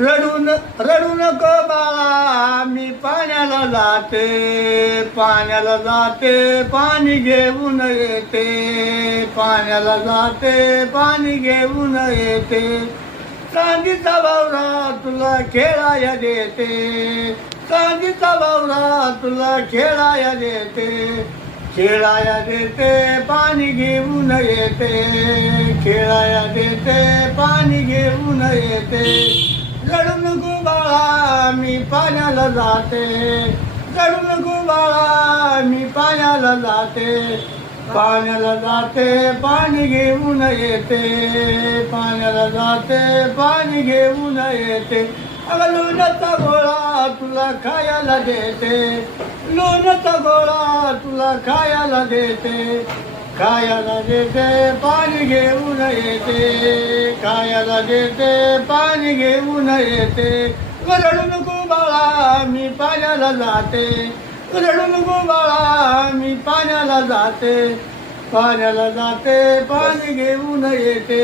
रडू नको बाळा मी पाण्याला जाते, पाण्याला जाते पाणी घेऊन येते, पाण्याला जाते पाणी घेऊन येते. चांदीचा बावरा तुला खेळाया देते, चांदीचा बावरा तुला खेळाया देते, खेळाया देते पाणी घेऊन येते, खेळाया देते पाणी घेऊन येते. रडू नको बाळा मी पाण्याला जाते, रडू नको बाळा मी पाण्याला जाते, पाण्याला जाते पाणी घेऊन येते, पाण्याला जाते पाणी घेऊन येते. अगं लोण्याचा गोळा तुला खायला देते, लोण्याचा गोळा तुला खायला देते, खायला देते पाणी घेऊन येते, खायला देते पाणी घेऊन येते. रडू नको बाळा मी पाण्याला जाते, रडू नको बाळा मी पाण्याला जाते, पाण्याला जाते पाणी घेऊन येते.